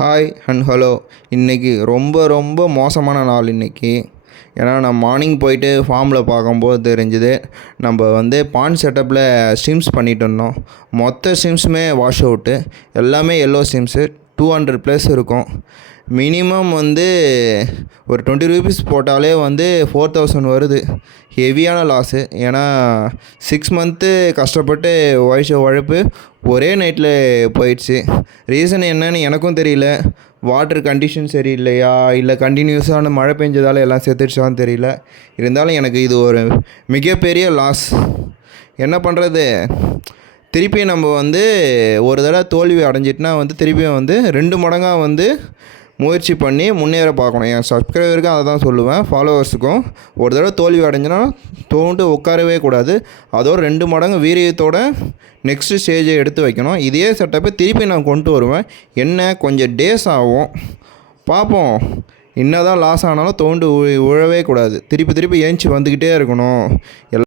Hi and hello. இன்றைக்கி ரொம்ப ரொம்ப மோசமான நாள் இன்றைக்கி. ஏன்னா நான் மார்னிங் போயிட்டு ஃபார்மில் பார்க்கும்போது தெரிஞ்சுது, நம்ம பாண்ட் செட்டப்பில் ஸ்ட்ரீம்ஸ் பண்ணிகிட்டு இருந்தோம். மொத்த ஸ்ட்ரீம்ஸுமே வாஷ் அவுட்டு, எல்லாமே எல்லோ ஸ்ட்ரீம்ஸு. 200+ இருக்கும். மினிமம் ஒரு 20 ரூபீஸ் போட்டாலே 4000 வருது. ஹெவியான லாஸு. ஏன்னா 6 மந்த்து கஷ்டப்பட்டு உழைப்பு ஒரே நைட்டில் போயிடுச்சு. ரீசன் என்னன்னு எனக்கும் தெரியல. வாட்டர் கண்டிஷன் சரியில்லையா, இல்லை கண்டினியூஸான மழை பெஞ்சதால் எல்லாம் செத்துடுச்சான்னு தெரியல. இருந்தாலும் எனக்கு இது ஒரு மிகப்பெரிய லாஸ். என்ன பண்ணுறது? திருப்பி நம்ம ஒரு தடவை தோல்வி அடைஞ்சிட்டுனா திருப்பியும் 2 மடங்காக முயற்சி பண்ணி முன்னேற பார்க்கணும். என் சப்ஸ்கிரைபருக்கும் அதை தான் சொல்லுவேன், ஃபாலோவர்ஸுக்கும். ஒரு தடவை தோல்வி அடைஞ்சினா தோண்டு உட்காரவே கூடாது. அதோட 2 மடங்கு வீரியத்தோடு நெக்ஸ்ட்டு ஸ்டேஜை எடுத்து வைக்கணும். இதே செட்டப்பை திருப்பி நான் கொண்டு வருவேன். என்ன கொஞ்சம் டேஸ் ஆகும், பார்ப்போம். என்ன தான் லாஸ் ஆனாலும் தோண்டு உழவே கூடாது. திருப்பி ஏஞ்சி வந்துக்கிட்டே இருக்கணும்.